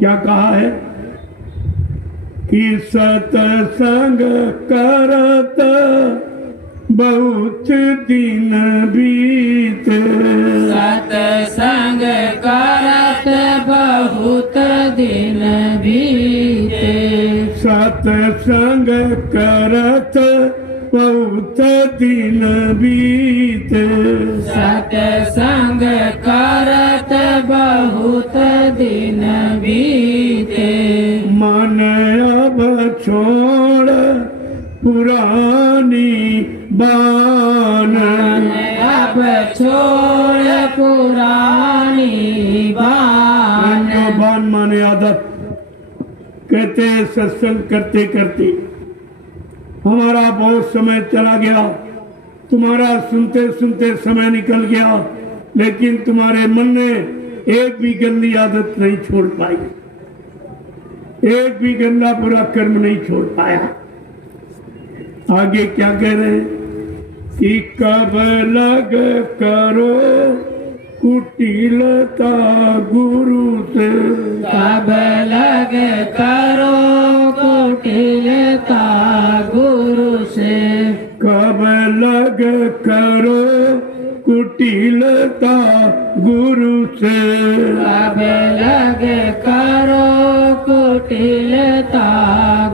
क्या कहा है कि सत्संग करत बहुत दिन बीते, सत्संग करत बहुत दिन बीते, सत्संग करत बहुत दिन बीते, सत्संग करत बहुत दिन बीते, मन अब छोड़ पुरानी बान, अब छोड़ पुरानी बान। बान माने आदत। कहते हैं सत्संग करते करते हमारा बहुत समय चला गया, तुम्हारा सुनते सुनते समय निकल गया, लेकिन तुम्हारे मन ने एक भी गंदी आदत नहीं छोड़ पाई, एक भी गंदा बुरा कर्म नहीं छोड़ पाया। आगे क्या कह रहे हैं कि कब लग करो कुटिलता गुरु से, कब लग करो कुटिलता गुरु से, कब लग करो कुटिलता गुरु से, कब लग करो कुटिलता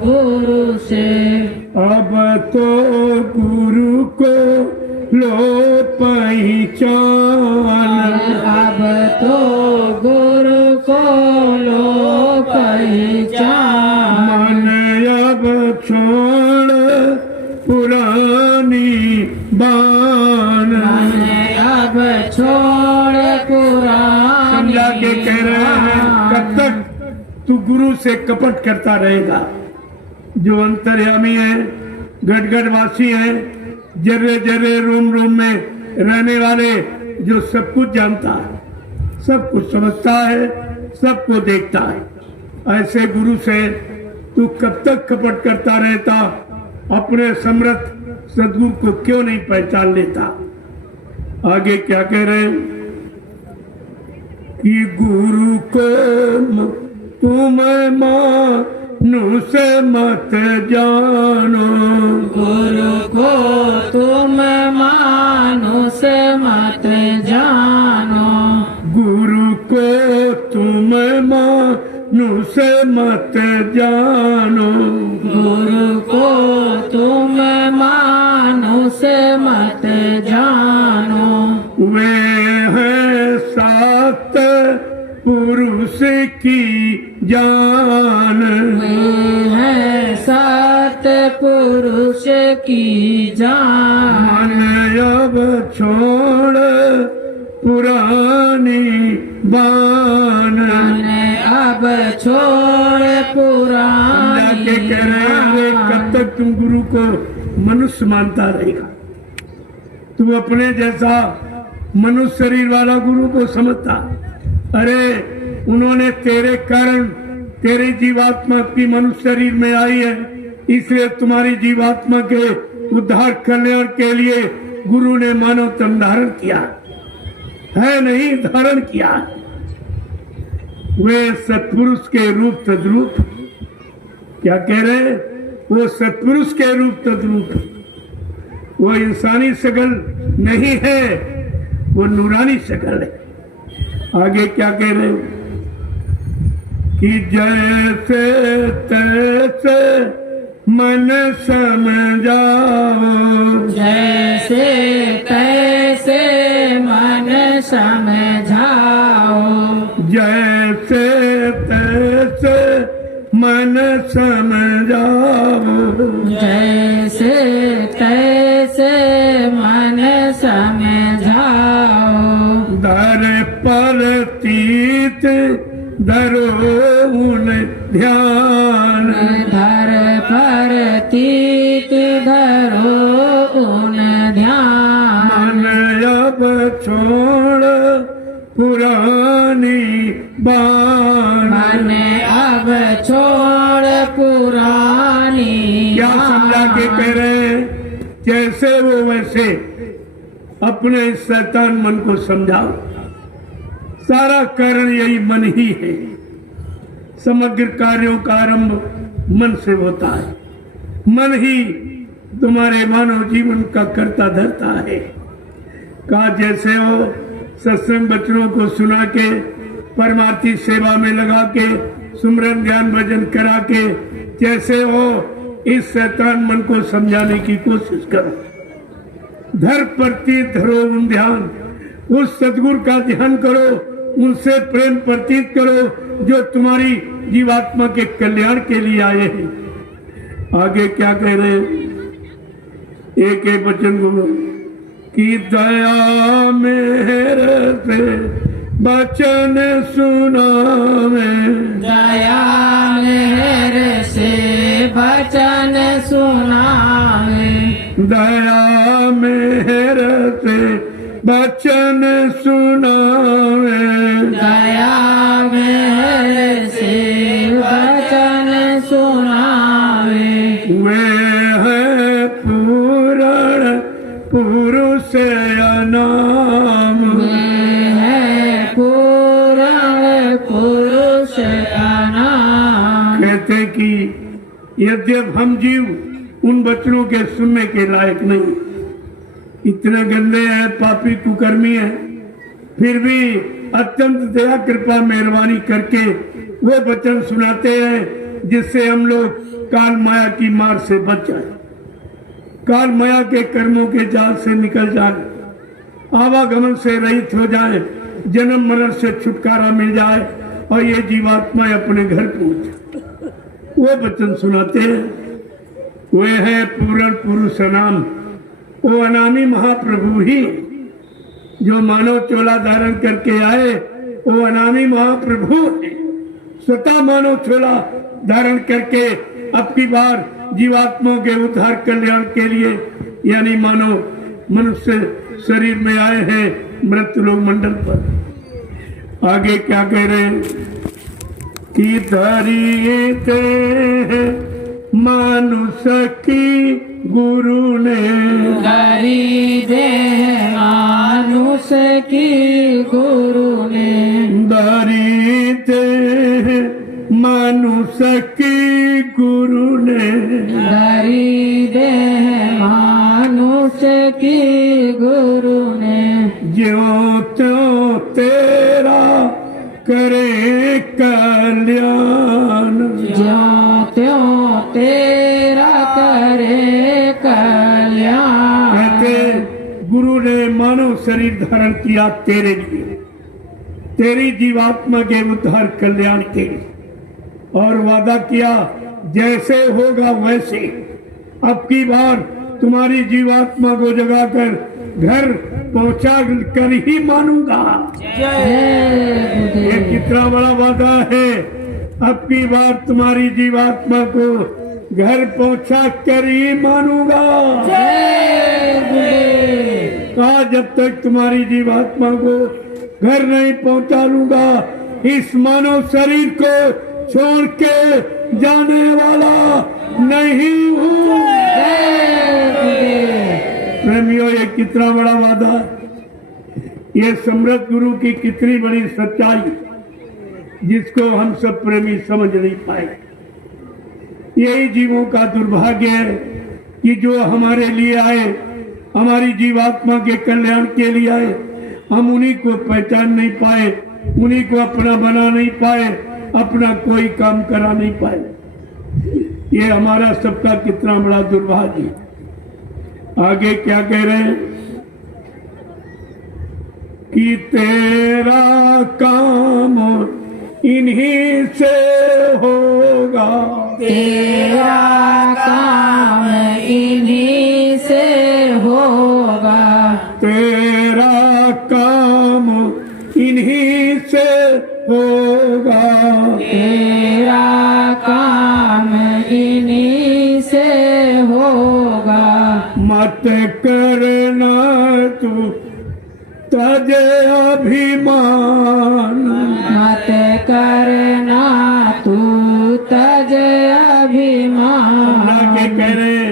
गुरु से, अब तो गुरु को लो पहचान, अब तो गुरु को लो पहचान, मन अब छोड़ पुरानी बान। अब छोड़ पुरानी। समझा के कह रहे हैं कब तक तू गुरु से कपट करता रहेगा। जो अंतर्यामी है, गढ़गढ़वासी है, जर्रे जर्रे रोम रोम में रहने वाले, जो सब कुछ जानता है, सब कुछ समझता है, सबको देखता है, ऐसे गुरु से तू कब तक कपट करता रहता? अपने समर्थ सदगुरु को क्यों नहीं पहचान लेता? आगे क्या कह रहे हैं कि गुरु को तुम मानो से मत जानो, गुरु को तुम मानो से मत जानो, गुरु को तुम मानो से मत जानो, गुरु को तुम मानो से मत जानो, वे हैं सात पुरुष की जान, वे हैं सात पुरुष की जान, मन अब छोड़ पुरानी बान। अब छोड़ पुरानी के कह रहे हैं कब तक तुम गुरु को मनुष्य मानता रहेगा? तू अपने जैसा मनुष्य शरीर वाला गुरु को समझता? अरे उन्होंने तेरे कारण तेरी जीवात्मा की मनुष्य शरीर में आई है, इसलिए तुम्हारी जीवात्मा के उद्धार कल्याण के लिए गुरु ने मानव तन धारण किया है, नहीं धारण किया। वे सत्पुरुष के रूप तद्रूप, क्या कह रहे? वो सत्पुरुष के रूप तद्रूप, वो इंसानी शक्ल नहीं है, वो नूरानी शक्ल है। आगे क्या कह रहे हो कि जैसे तैसे मन समझाओ, जैसे तैसे मन समझाओ, जैसे तैसे मन समझाओ, जैसे तैसे मन समझाओ, दर पर तीत धरो उन ध्यान, धर पर तीत धरो उन ध्यान, मन अब छोड़ पुरानी बान। मन अब छोड़ पुरानी। क्या समझा के कह रहे हैं? जैसे वो वैसे अपने इस शैतान मन को समझाओ। सारा कारण यही मन ही है। समग्र कार्यों का आरंभ मन से होता है। मन ही तुम्हारे मानव जीवन का कर्ता धरता है। कहा जैसे हो सत्संग बचनों को सुना के, परमार्थी सेवा में लगा के, सुमरन ध्यान भजन करा के, जैसे हो इस शैतान मन को समझाने की कोशिश करो। धर प्रतीत धरो उन ध्यान, उस सदगुरु का ध्यान करो, उनसे प्रेम प्रतीत करो जो तुम्हारी जीवात्मा के कल्याण के लिए आए हैं। आगे क्या कह रहे हैं? एक एक वचन बोलो कि दया मेरे से वचन सुनावे, दया मेरे से वचन सुनावे, दया मेरे से वचन सुनावे, दया मेरे से वचन सुनावे। वे है पूर्ण पुरुष अनाम, पूर्ण पुरुष अनाम। कहते कि यद्यप हम जीव उन वचनों के सुनने के लायक नहीं, इतने गंदे हैं, पापी कुकर्मी हैं, फिर भी अत्यंत दया कृपा मेहरबानी करके वो वचन सुनाते हैं जिससे हम लोग काल माया की मार से बच जाए, काल माया के कर्मों के जाल से निकल जाए, आवागमन से रहित हो जाए, जन्म मरण से छुटकारा मिल जाए और ये जीवात्मा अपने घर पहुंचे। वो वचन सुनाते हैं। वे है पूर्ण पुरुष नाम, वो अनामी महाप्रभु ही जो मानव चोला धारण करके आए, वो अनामी महाप्रभु है। स्वतः मानव चोला धारण करके अब की बार जीवात्माओं के उद्धार कल्याण के लिए यानी मानव मनुष्य शरीर में आए हैं मृत्युलोक मंडल पर। आगे क्या कह रहे हैं कि धरी ते मानुष की गुरु ने, धरी दे मानुष की गुरु ने, धरी ते मानुष की गुरु ने, धरी दे मानुष की गुरु ने। ज्यों त्यों तेरा करे कल्याण, ज्यों त्यों तेरा करे कल्याण। कहते गुरु ने मानव शरीर धारण किया तेरे लिए, तेरी जीवात्मा के उद्धार कल्याण के लिए, और वादा किया जैसे होगा वैसे अब की बार तुम्हारी जीवात्मा को जगाकर घर पहुंचा कर ही मानूंगा। ये कितना बड़ा वादा है। अब की बार तुम्हारी जीवात्मा को घर पहुंचा कर ही मानूंगा। कहा जब तक तुम्हारी जीवात्मा को घर नहीं पहुंचा लूंगा इस मानव शरीर को छोड़ के जाने वाला नहीं हूँ। प्रेमियों ये कितना बड़ा वादा, ये समृद्ध गुरु की कितनी बड़ी सच्चाई जिसको हम सब प्रेमी समझ नहीं पाए। यही जीवों का दुर्भाग्य है कि जो हमारे लिए आए, हमारी जीवात्मा के कल्याण के लिए आए, हम उन्हीं को पहचान नहीं पाए, उन्हीं को अपना बना नहीं पाए, अपना कोई काम करा नहीं पाए। ये हमारा सबका कितना बड़ा दुर्भाग्य है। आगे क्या कह रहे हैं कि तेरा काम इन्हीं से होगा, तेरा काम इन्हीं से होगा, तेरा काम इन्हीं से होगा, तेरा काम इन्हीं से होगा। मत करना तू तजे अभिमान, मत करना तू तज अभिमान। आगे कह रहे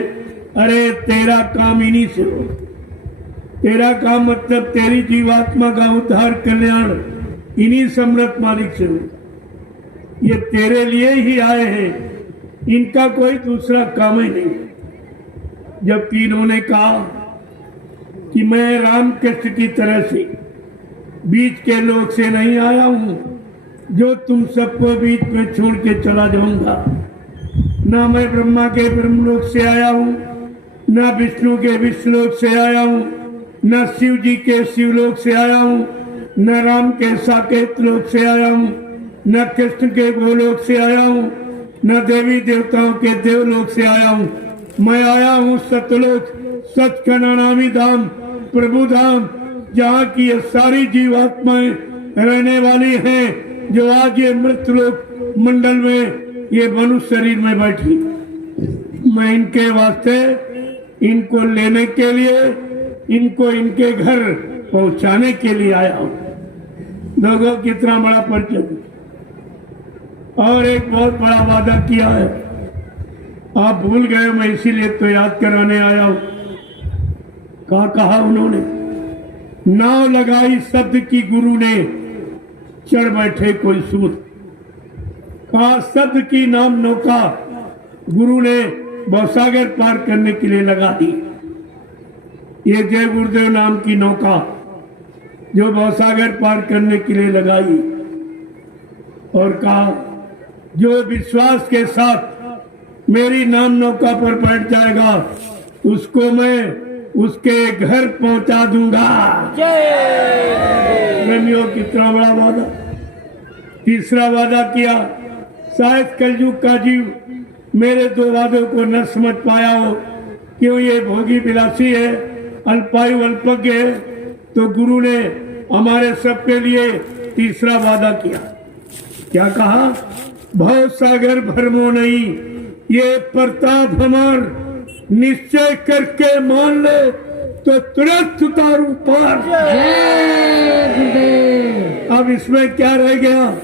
अरे तेरा काम इन्हीं से हो। तेरा काम मतलब तेरी जीवात्मा का उद्धार कल्याण इन्हीं समृद्ध मालिक से हो। ये तेरे लिए ही आए हैं, इनका कोई दूसरा काम ही नहीं। जबकि इन्होंने कहा कि मैं रामकृष्ण की तरह से बीच के लोग से नहीं आया हूं जो तुम सबको बीच में छोड़ के चला जाऊंगा। ना मैं ब्रह्मा के ब्रह्मलोक से आया हूं, ना विष्णु के विष्णुलोक से आया हूं, न शिव जी के शिवलोक से आया हूँ, न राम के साकेत लोक से आया हूँ, न कृष्ण के गोलोक से आया हूँ, न देवी देवताओं के देवलोक से आया हूँ। मैं आया हूँ सतलोक, सचखंडानामी धाम, प्रभु धाम, जहाँ की ये सारी जीवात्माएं रहने वाली हैं, जो आज ये मृतलोक मंडल में ये मनुष्य शरीर में बैठी। मैं इनके वास्ते, इनको लेने के लिए, इनको इनके घर पहुंचाने के लिए आया हूं। लोगों कितना बड़ा परिचय। और एक बहुत बड़ा वादा किया है, आप भूल गए, मैं इसीलिए तो याद कराने आया हूं। कहा उन्होंने, नाव लगाई शब्द की गुरु ने, चढ़ बैठे कोई सूत। कहा शब्द की नाम नौका गुरु ने भवसागर पार करने के लिए लगा दी। ये जय गुरुदेव नाम की नौका जो भवसागर पार करने के लिए लगाई, और कहा जो विश्वास के साथ मेरी नाम नौका पर बैठ जाएगा उसको मैं उसके घर पहुंचा दूंगा। प्रेमियों, कितना बड़ा वादा। तीसरा वादा किया, शायद कलयुग का जीव मेरे दो वादों को न समझ पाया हो, क्यों ये भोगी विलासी है, अल्पायु अल्पज्ञ है। तो गुरु ने हमारे सबके लिए तीसरा वादा किया। क्या कहा? भव सागर भरमो नहीं, ये प्रताप हमार, निश्चय करके मान ले तो तुरंत उतारू पार। अब इसमें क्या रह गया?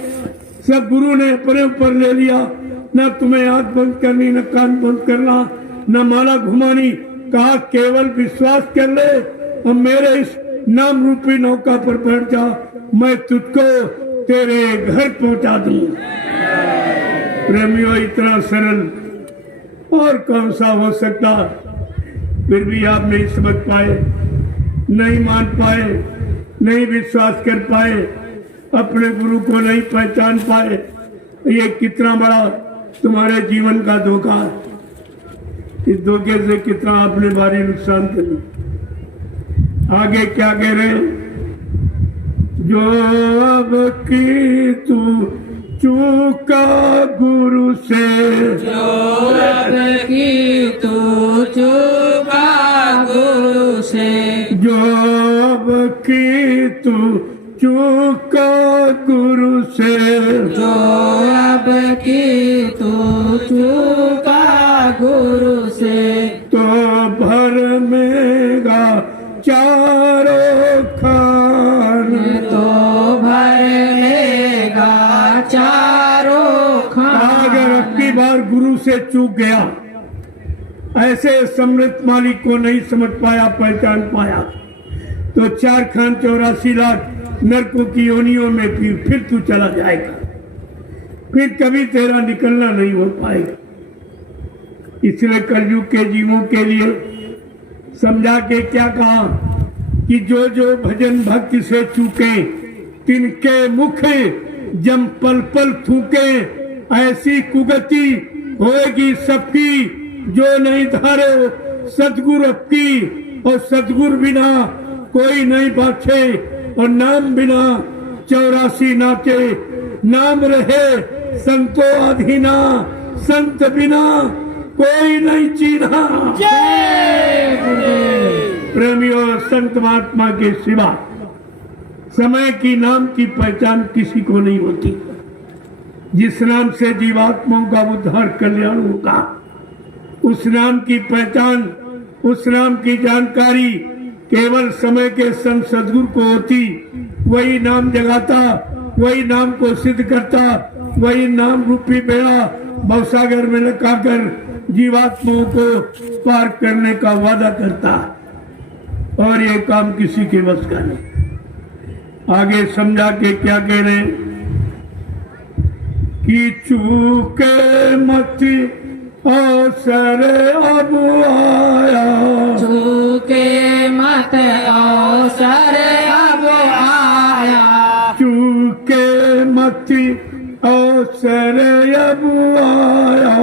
सब गुरु ने अपने ऊपर ले लिया। न तुम्हें आंख बंद करनी, न कान बंद करना, न माला घुमानी। कहा केवल विश्वास कर ले और मेरे इस नाम रूपी नौका पर बैठ जा, मैं तुझको तेरे घर पहुंचा दूं। प्रेमियों, इतना सरल और कौन सा हो सकता? फिर भी आप नहीं समझ पाए, नहीं मान पाए, नहीं विश्वास कर पाए, अपने गुरु को नहीं पहचान पाए। ये कितना बड़ा तुम्हारे जीवन का धोखा है। इस धोखे से कितना आपने भारी नुकसान कर लिया। आगे क्या कह रहे हैं? जो अब की तू चूका गुरु से, जो अब की तू चूका गुरु से, जो अब की तू चूका गुरु से, जो अब की तू चूका गुरु से, तो भर मेगा चारों खान, तो भर लेगा चारों खान। अगर अगली बार गुरु से चूक गया, ऐसे समृद्ध मालिक को नहीं समझ पाया, पहचान पाया, तो 4 खान 84 लाख नरकों की योनियों में फिर तू चला जाएगा। फिर कभी तेरा निकलना नहीं हो पाएगा। इसलिए कलयुग के जीवों के लिए समझा के क्या कहा कि जो जो भजन भक्ति से चूके, तिनके मुख जम पल पल थूके, ऐसी कुगति होएगी सबकी जो नहीं धारे सतगुरु की, और सतगुरु बिना कोई नहीं बाछे, और नाम बिना 84 नाचे। नाम रहे संतो अधीना, संत बिना कोई नहीं चीन्हा। प्रेमियों, संत महात्मा के सिवा समय की नाम की पहचान किसी को नहीं होती। जिस नाम से जीवात्माओं का उद्धार कल्याण होगा, उस नाम की पहचान, उस नाम की जानकारी केवल समय के संत सदगुरु को होती। वही नाम जगाता, वही नाम को सिद्ध करता, वही नाम रूपी बेड़ा भवसागर में लगाकर जीवात्माओं को पार करने का वादा करता। और ये काम किसी के बस का नहीं। आगे समझा के क्या कह रहे हैं कि चूके मत अवसर अब आया, चूके मत अवसर अब आया, चूके मत अवसर अब आया,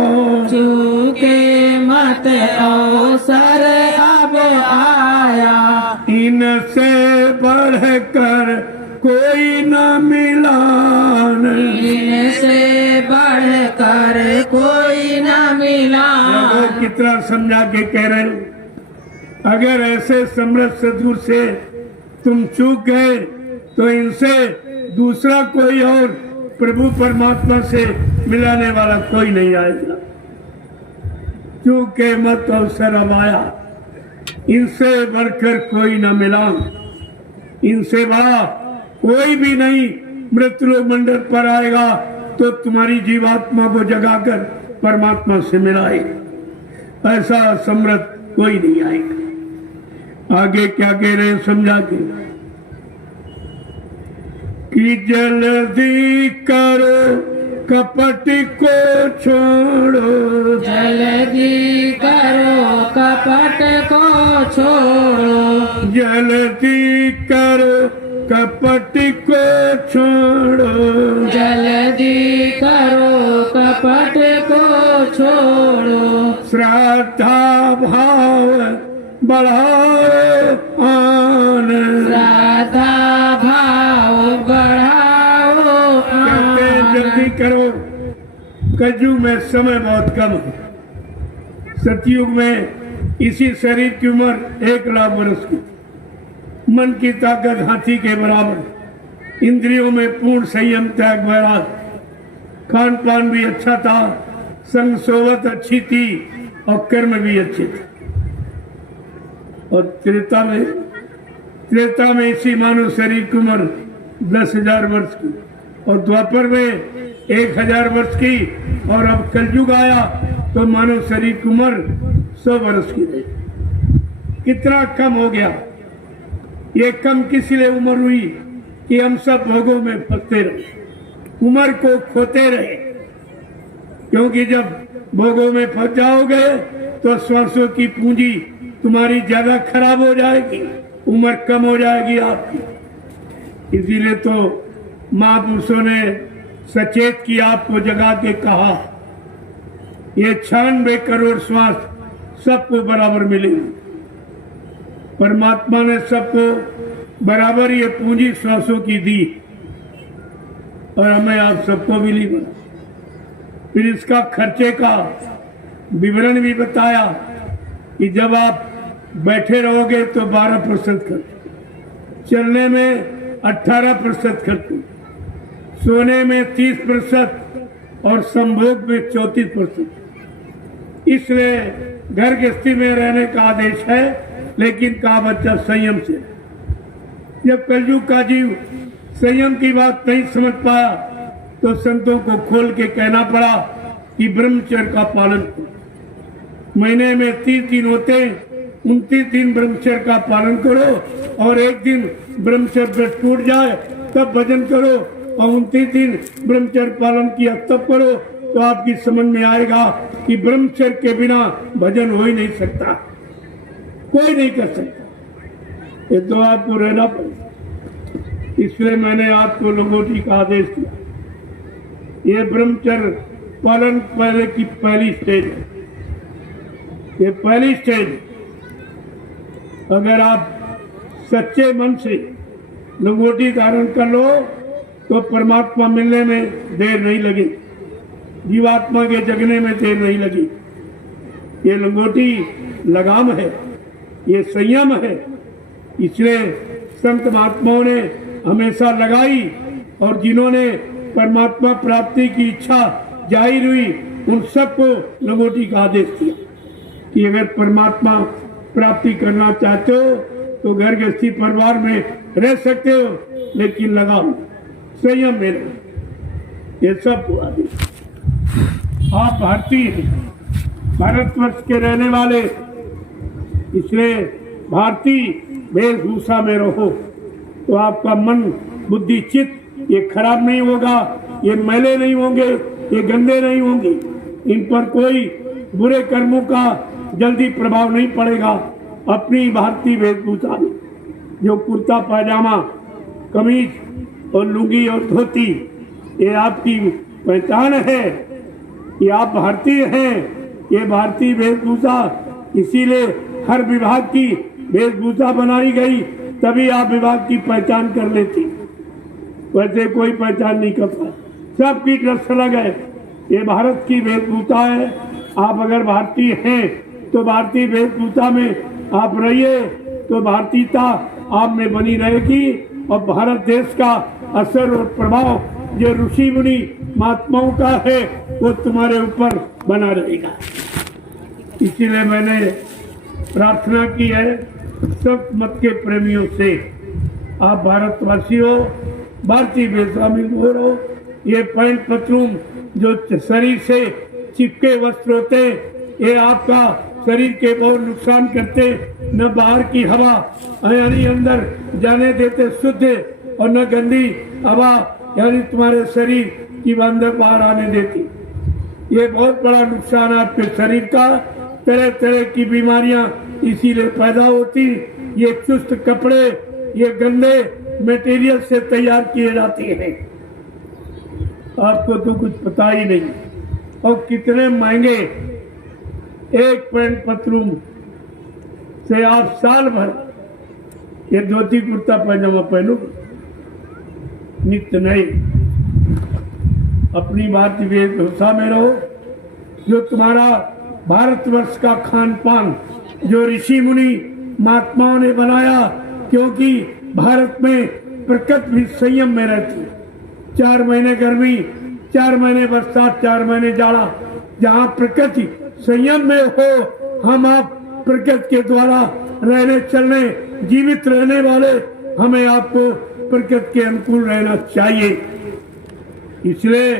चूके मत अवसर अब आया, इनसे बढ़कर कोई न मिलान, इनसे बढ़कर कोई न मिला। लोग कितना समझा के कह रहे हो। अगर ऐसे समृद्ध सदगुरु से तुम चूक गए तो इनसे दूसरा कोई और प्रभु परमात्मा से मिलाने वाला कोई नहीं आएगा। चूके मत अवसर अब आया, इनसे बढ़कर कोई न मिला, इनसे बड़ा कोई भी नहीं मृत्यु मंडल पर आएगा तो तुम्हारी जीवात्मा को जगाकर परमात्मा से मिलाएगा। ऐसा समृद्ध कोई नहीं आएगा। आगे क्या कह रहे हैं समझा के, कि जल्दी करो कपट को छोड़ो, जल्दी करो कपट को छोड़ो, जल्दी करो कपट को छोड़ो, जल्दी करो कपट को छोड़ो, श्रद्धा भाव बढ़ाओ आन, श्रद्धा भाव बढ़ाओ कहते हैं जल्दी करो। कलयुग में समय बहुत कम है। सतयुग में इसी शरीर की उम्र 1 लाख वर्ष की, मन की ताकत हाथी के बराबर, इंद्रियों में पूर्ण संयम त्याग वैराग, खान पान भी अच्छा था, संग सोवत अच्छी थी और कर्म भी अच्छे थे। और त्रेता में इसी मानव शरीर की उम्र 10,000 वर्ष की, और द्वापर में 1,000 वर्ष की, और अब कलयुग आया तो मानव शरीर की उम्र 100 वर्ष की रही। कितना कम हो गया। ये कम किस लिए उम्र हुई कि हम सब भोगों में फंसते रहे, उम्र को खोते रहे। क्योंकि जब भोगों में फंस जाओगे तो श्वासों की पूंजी तुम्हारी ज्यादा खराब हो जाएगी, उम्र कम हो जाएगी आपकी। इसीलिए तो महापुरुषों ने सचेत किया, आपको जगा के कहा ये 96 करोड़ श्वास सबको बराबर मिलेंगे। परमात्मा ने सबको बराबर ये पूंजी श्वासों की दी और हमें आप सबको मिली बना। फिर इसका खर्चे का विवरण भी बताया कि जब आप बैठे रहोगे तो 12% खर्च, चलने में 18% खर्च, सोने में 30% और संभोग में 34%। इसलिए घर गृहस्थी में रहने का आदेश है, लेकिन कहा बच्चा संयम से। जब कलयुग का जीव संयम की बात नहीं समझ पाया तो संतों को खोल के कहना पड़ा कि ब्रह्मचर्य का पालन करो। महीने में 30 दिन होते, 29 दिन ब्रह्मचर्य का पालन करो, और एक दिन ब्रह्मचर्य टूट जाए तब भजन करो, और 29 दिन ब्रह्मचर्य पालन किया तब करो, तो आपकी समझ में आएगा कि ब्रह्मचर्य के बिना भजन हो ही नहीं सकता, कोई नहीं कर सकता। ये तो आपको रहना पड़ेगा। इसलिए मैंने आपको लंगोटी का आदेश दिया। ये ब्रह्मचर्य पालन पहले की पहली स्टेज है, ये पहली स्टेज। अगर आप सच्चे मन से लंगोटी धारण कर लो तो परमात्मा मिलने में देर नहीं लगी, जीवात्मा के जगने में देर नहीं लगी। ये लंगोटी लगाम है, ये संयम है। इसलिए संत महात्माओं ने हमेशा लगाई, और जिन्होंने परमात्मा प्राप्ति की इच्छा जाहिर हुई उन सबको लंगोटी का आदेश दिया कि अगर परमात्मा प्राप्ति करना चाहते हो तो घर गृहस्थी परिवार में रह सकते हो, लेकिन लगाओ संयम में रहो। ये सब आदेश। आप भारतीय हैं, भारतवर्ष के रहने वाले, इसलिए भारतीय वेशभूषा में रहो तो आपका मन बुद्धि चित्त ये खराब नहीं होगा, ये मैले नहीं होंगे, ये गंदे नहीं होंगे, इन पर कोई बुरे कर्मों का जल्दी प्रभाव नहीं पड़ेगा। अपनी भारतीय वेशभूषा में जो कुर्ता पायजामा, कमीज और लुंगी और धोती, ये आपकी पहचान है, ये आप भारतीय हैं, ये भारतीय वेशभूषा। इसीलिए हर विभाग की वेशभूषा बनाई गई, तभी आप विभाग की पहचान कर लेती, वैसे कोई पहचान नहीं कर पाए। सबकी ड्रेस अलग है, ये भारत की वेशभूषा है। आप अगर भारतीय हैं तो भारतीय वेशभूषा में आप रहिए, तो भारतीयता आप में बनी रहेगी और भारत देश का असर और प्रभाव जो ऋषि मुनि महात्माओं का है वो तुम्हारे ऊपर बना रहेगा। इसीलिए मैंने प्रार्थना की है सब मत के प्रेमियों से, आप भारतवासी हो, भारतीय वेशभूषा में हो। ये पैंट पतलून जो शरीर से चिपके वस्त्र होते, ये आपका शरीर के बहुत नुकसान करते, न बाहर की हवा यानी अंदर जाने देते शुद्ध, और न गंदी हवा यानी तुम्हारे शरीर की अंदर बाहर आने देती। ये बहुत बड़ा नुकसान है आपके शरीर का। तरह तरह की बीमारियां इसीलिए पैदा होती। ये चुस्त कपड़े, ये गंदे मटेरियल से तैयार किए जाते हैं, आपको तो कुछ पता ही नहीं। और कितने महंगे, एक पैंट पतलून से आप साल भर ये धोती कुर्ता पैजामा पहनो, नित्य नहीं। अपनी भारतीय वेशभूषा में रहो। जो तुम्हारा भारतवर्ष का खान पान जो ऋषि मुनि महात्माओं ने बनाया, क्योंकि भारत में प्रकृति भी संयम में रहती है। 4 महीने गर्मी, 4 महीने बरसात, 4 महीने जाड़ा। जहाँ प्रकृति संयम में हो, हम आप प्रकृति के द्वारा रहने चलने जीवित रहने वाले, हमें आपको प्रकृति के अनुकूल रहना चाहिए। इसलिए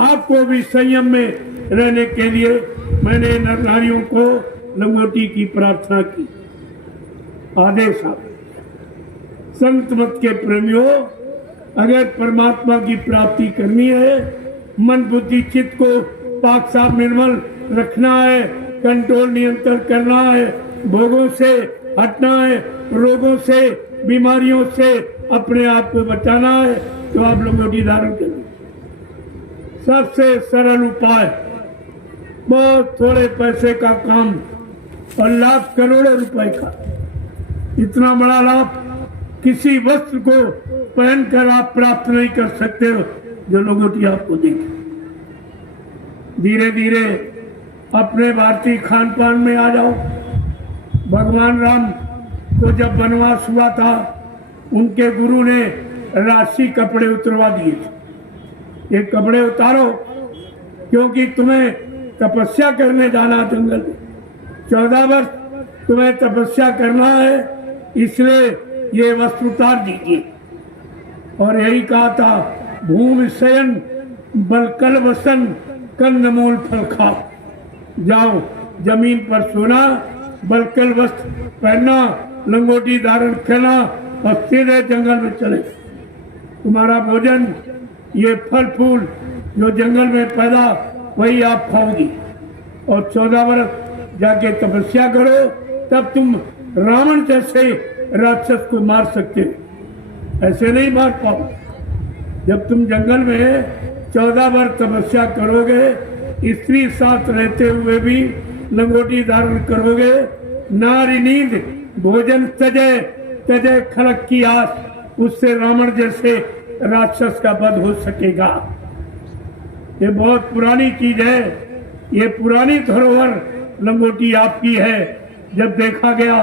आपको भी संयम में रहने के लिए मैंने नर नारियों को लंगोटी की प्रार्थना की। आदेश आप संत मत के प्रेमियों, अगर परमात्मा की प्राप्ति करनी है, मन बुद्धि चित्त को पाक साफ निर्मल रखना है, कंट्रोल नियंत्रण करना है, भोगों से हटना है, रोगों से बीमारियों से अपने आप को बचाना है, तो आप लंगोटी धारण करें। सबसे सरल उपाय, बहुत थोड़े पैसे का काम और लाभ करोड़ों रुपए का। इतना बड़ा लाभ किसी वस्त्र को पहनकर आप प्राप्त नहीं कर सकते हो जो लंगोटी आपको देगी। धीरे धीरे अपने भारतीय खान पान में आ जाओ। भगवान राम को जब वनवास हुआ था, उनके गुरु ने राशि कपड़े उतरवा दिए थे, ये कपड़े उतारो क्योंकि तुम्हें तपस्या करने जाना जंगल में। 14 वर्ष तुम्हें तपस्या करना है, इसलिए ये वस्त्र उतार दीजिए। और यही कहा था, भूमि शयन बलकल वसन कंदमूल फल खाओ। जाओ जमीन पर सोना, बलकल वस्त्र पहनना, लंगोटी धारण करना और सीधे जंगल में चले। तुम्हारा भोजन ये फल फूल जो जंगल में पैदा, वही आप खाओगी। और 14 वर्ष जाके तपस्या करो, तब तुम रावण जैसे राक्षस को मार सकते हो। ऐसे नहीं मार पाओ। जब तुम जंगल में 14 वर्ष तपस्या करोगे, स्त्री साथ रहते हुए भी लंगोटी धारण करोगे, नारी नींद भोजन तजय तजय खलक की आस, उससे रावण जैसे राक्षस का वध हो सकेगा। ये बहुत पुरानी चीज है, ये पुरानी धरोहर लंगोटी आपकी है। जब देखा गया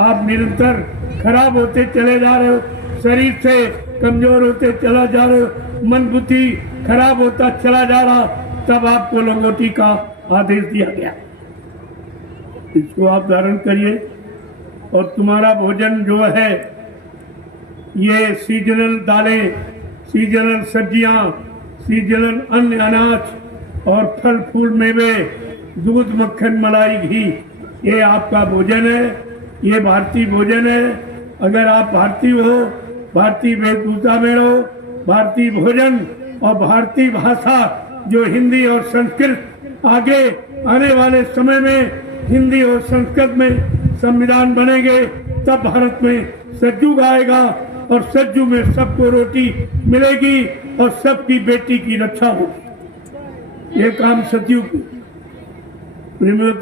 आप निरंतर खराब होते चले जा रहे हो, शरीर से कमजोर होते चला जा रहे हो, मन बुद्धि खराब होता चला जा रहा, तब आपको लंगोटी का आदेश दिया गया। इसको आप धारण करिए। और तुम्हारा भोजन जो है, ये सीजनल दालें, सीजनल सब्जियां, सीजनल अन्न अनाज और फल फूल मेवे, दूध मक्खन मलाई घी, ये आपका भोजन है, ये भारतीय भोजन है। अगर आप भारतीय हो, भारतीय वेशभूषा में रहो, भारतीय भोजन और भारतीय भाषा जो हिंदी और संस्कृत आगे आने वाले समय में हिंदी और संस्कृत में संविधान बनेंगे, तब भारत में सतयुग आएगा और सतयुग में सबको रोटी मिलेगी और सबकी बेटी की रक्षा होगी। ये काम सतयुग,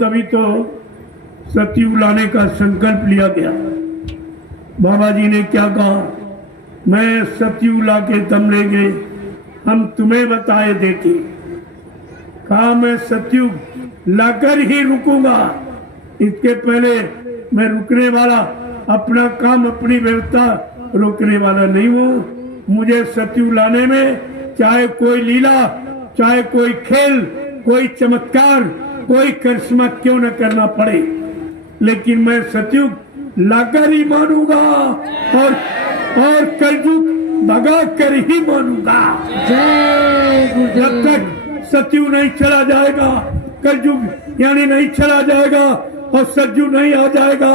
तभी तो सतयुग लाने का संकल्प लिया गया। बाबा जी ने क्या कहा, मैं सतयुग ला के दम लेंगे, हम तुम्हें बताए देते। कहा मैं सतयुग लाकर ही रुकूंगा, इसके पहले मैं रुकने वाला, अपना काम अपनी व्यवस्था रोकने वाला नहीं हूँ। मुझे सतयुग लाने में चाहे कोई लीला, चाहे कोई खेल, कोई चमत्कार, कोई करिश्मा क्यों न करना पड़े, लेकिन मैं सतयुग लाकर ही मानूंगा और कलयुग भगा कर ही मानूंगा। जब तक सतयुग नहीं चला जाएगा, कलयुग यानी नहीं चला जाएगा और सतयुग नहीं आ जाएगा,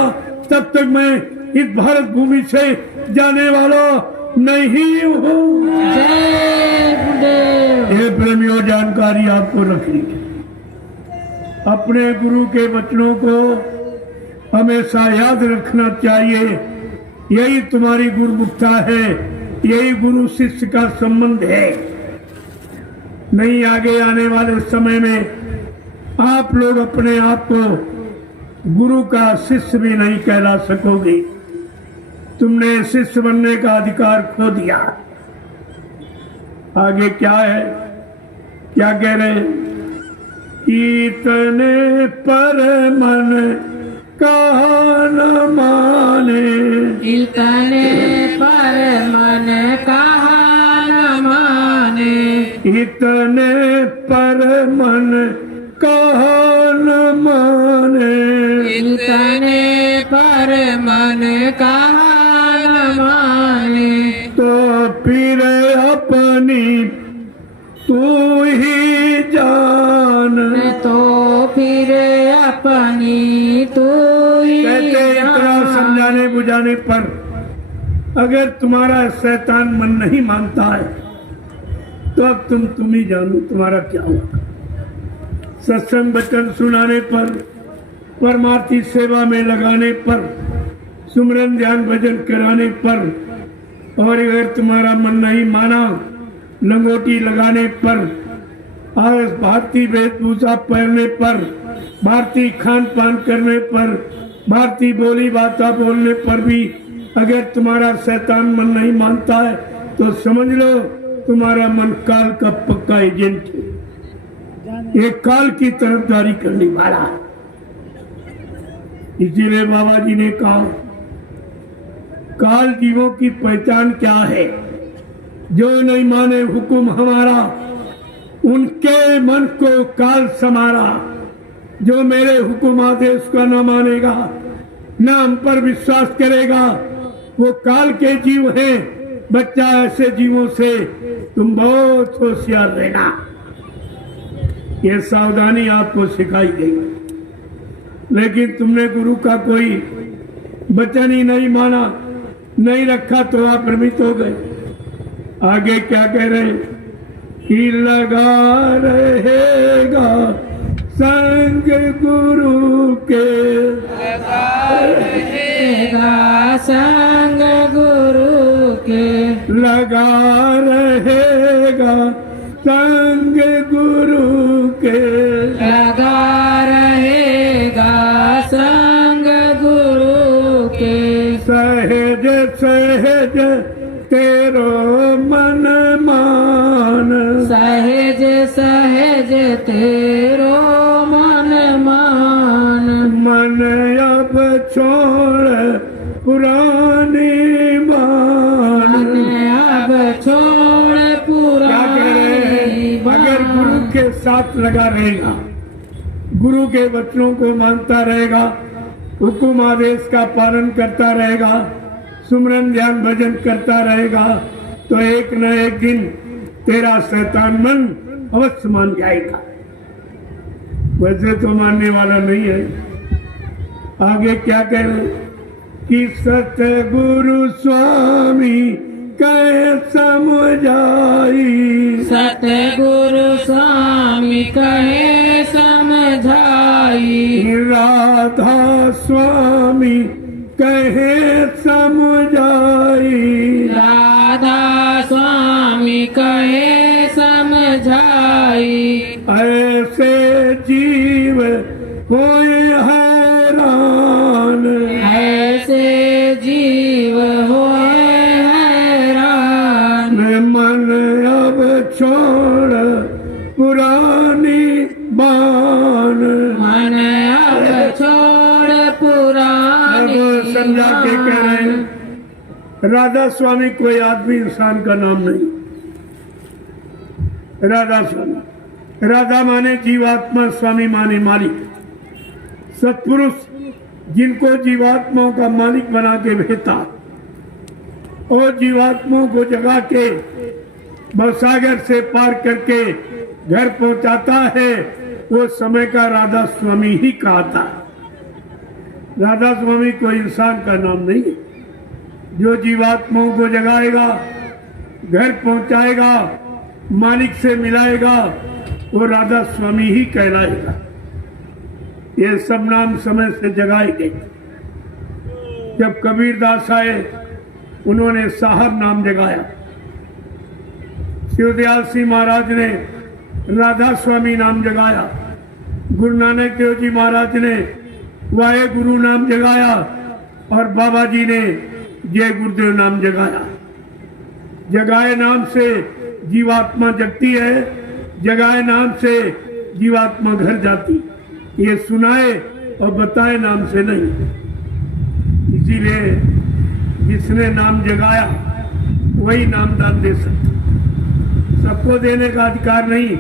तब तक मैं इस भारत भूमि से जाने वाला नहीं हूँ। ये प्रेमियों, जानकारी आपको रखनी है। अपने गुरु के वचनों को हमेशा याद रखना चाहिए। यही तुम्हारी गुरुमुखता है, यही गुरु शिष्य का संबंध है। नहीं आगे आने वाले समय में आप लोग अपने आप को गुरु का शिष्य भी नहीं कहला सकोगे। तुमने शिष्य बनने का अधिकार खो दिया। आगे क्या है, क्या कह रहे हैं? इतने पर मन कहा न माने, इतने पर मन कहा न माने, इतने पर मन कहा न माने, इतने पर मन कहा न माने, तो फिर अपनी तू ही जान। तो फिर अपनी तू ही कहते इतना समझाने बुझाने पर अगर तुम्हारा शैतान मन नहीं मानता है, तो अब तुम ही जानो तुम्हारा क्या होगा। सत्संग वचन सुनाने पर, परमार्थी सेवा में लगाने पर, सुमरन ध्यान भजन कराने पर, और अगर तुम्हारा मन नहीं माना, लंगोटी लगाने पर, और भारतीय वेशभूषा पहनने पर, भारतीय खान पान करने पर, भारतीय बोली बाता बोलने पर भी अगर तुम्हारा शैतान मन नहीं मानता है, तो समझ लो तुम्हारा मन काल का पक्का एजेंट है। ये काल की तरफदारी करने वाला है। इसीलिए बाबा जी ने कहा, काल जीवों की पहचान क्या है? जो नहीं माने हुक्म हमारा, उनके मन को काल समारा। जो मेरे हुक्म आदेश का न मानेगा, न हम पर विश्वास करेगा, वो काल के जीव हैं। बच्चा, ऐसे जीवों से तुम बहुत होशियार रहना। ये सावधानी आपको सिखाई गई। लेकिन तुमने गुरु का कोई वचन ही नहीं माना, नहीं रखा, तो आप भ्रमित हो गए। आगे क्या कह रहे हैं? कि लगा रहेगा संग गुरु के, लगा रहेगा संग गुरु के, लगा रहेगा संग गुरु के, लगा रहेगा संग गुरु के, सहज सहज तेरो मन मान, सहज सहज तेरो मन मान, मन अब छोड़ पुरानी मान। अब छोड़ क्या कह रहे हैं? अगर गुरु के साथ लगा रहेगा, गुरु के वचनों को मानता रहेगा, हुक्म आदेश का पालन करता रहेगा, सुमरन ध्यान भजन करता रहेगा, तो एक न एक दिन तेरा शैतान मन अवश्य मान जाएगा। वैसे तो मानने वाला नहीं है। आगे क्या कह रहे? कि सतगुरु स्वामी कहे समझाई। सतगुरु स्वामी कहे समझाई। राधा स्वामी कहे समझाई। राधा स्वामी कहे समझाई। ऐसे जीव होए हैरान। ऐसे जीव होए हैरान। मन अब छोड़ पुरानी बान। मन अब छोड़ पुरानी अब समझा के कह रहे हैं, राधा स्वामी कोई आदमी इंसान का नाम नहीं। राधा स्वामी, राधा माने जीवात्मा, स्वामी माने मालिक। सत्पुरुष जिनको जीवात्माओं का मालिक बना के भेजता और जीवात्माओं को जगा के भवसागर से पार करके घर पहुंचाता है, वो समय का राधा स्वामी ही कहता है। राधा स्वामी कोई इंसान का नाम नहीं है। जो जीवात्माओं को जगाएगा, घर पहुंचाएगा, मालिक से मिलाएगा, वो राधा स्वामी ही कहलाएगा। ये सब नाम समय से जगाए गए। जब कबीरदास आए, उन्होंने साहब नाम जगाया। शिवदयाल सिंह महाराज ने राधा स्वामी नाम जगाया। गुरु नानक देव जी महाराज ने वाहे गुरु नाम जगाया और बाबा जी ने जय गुरुदेव नाम जगाया। जगाए नाम से जीवात्मा जगती है, जगाए नाम से जीवात्मा घर जाती। ये सुनाए और बताए नाम से नहीं। इसीलिए जिसने नाम जगाया वही नामदान दे सकता। सबको देने का अधिकार नहीं।